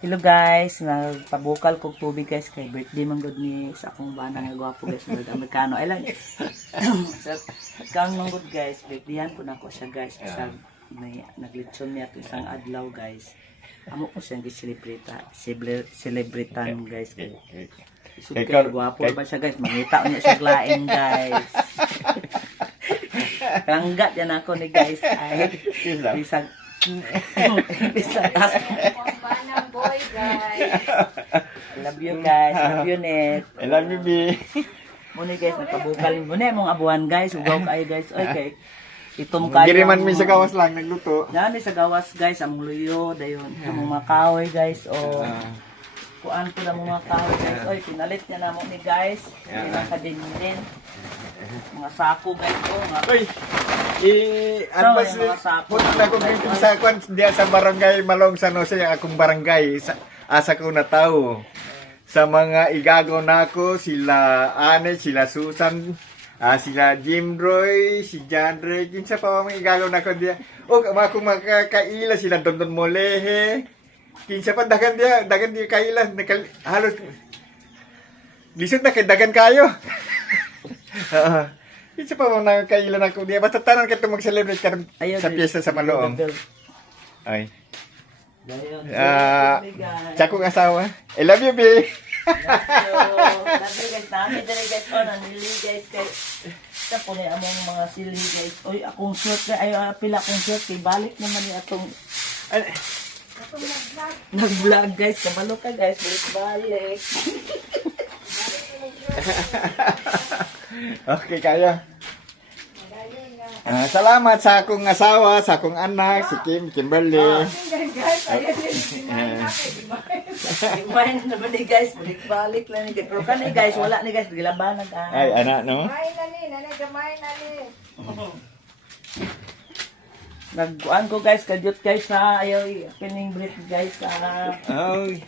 Hello guys, nagpabukal kog tubig guys kay birthday man gud ni sa akong bana nga gwapo guys, mga Amerikano. Ay lang. Sa kang manggod guys, birthdayan ko na ko siya guys. Sa may naglitson niya to isang adlaw guys. Amo ko siyang celebritan guys. Isod kay gwapo ba siya guys, mangita niya siya laing guys. Kanggat yan ako ni guys. Ay, isang Banang boy, guys. I love you guys. Love you net. I love you, B. Muna guys, nagpabukal. Muna mong abuhan guys. Ugaw kayo guys. Oy kay itom kayo. Giriman mi sa gawas lang, nagluto. Dami sa gawas guys. Among luyo. Dayon. Among mga kahoy guys. O kuan ko na mga kahoy guys. Oy, pinalit niya na mo ni guys. Pinakadindin. Mga sako guys. O, mga Uy, advance mga sako. punta na kong dito sa kwan diya sa barangay Malong San Jose, ang akong barangay. Asa ko na tao. Sa mga igagaw na ako, sila Ane, sila Susan, sila Jim Roy, si John Ray, kinsa pa mga igagaw na ako diya. O, akong makakaila, sila Dondon Molehe, kinsa pa, dagan diya kaila, halos, lisod na kay dagan kayo. Kinsa pa mga nakakailan ako diya, basta tanan ka ito mag-celebrate karon sa piyesta sa Maloong. Ay. Dayon. Sa akong asawa. I love you, B. Love you guys. Nami dere guys. O, nanili guys kay sa po ni among mga sili guys. Oy, akong shirt ay pila akong shirt kay balik naman ni atong nag-vlog guys. Kabalo ka guys. Balik. Okay, kaya. Salamat sa akong asawa, sa akong anak, si Kimberly. Imahin naman ni guys. Balik lang ni guys. Pero ka ni guys. Wala ni guys. Gilabanan ka. Ay, anak, no? Kumain na ni, nanay, kumain na ni. Nagkuhan ko guys. Kadyot guys sa ayaw. Pining break guys sa Ay.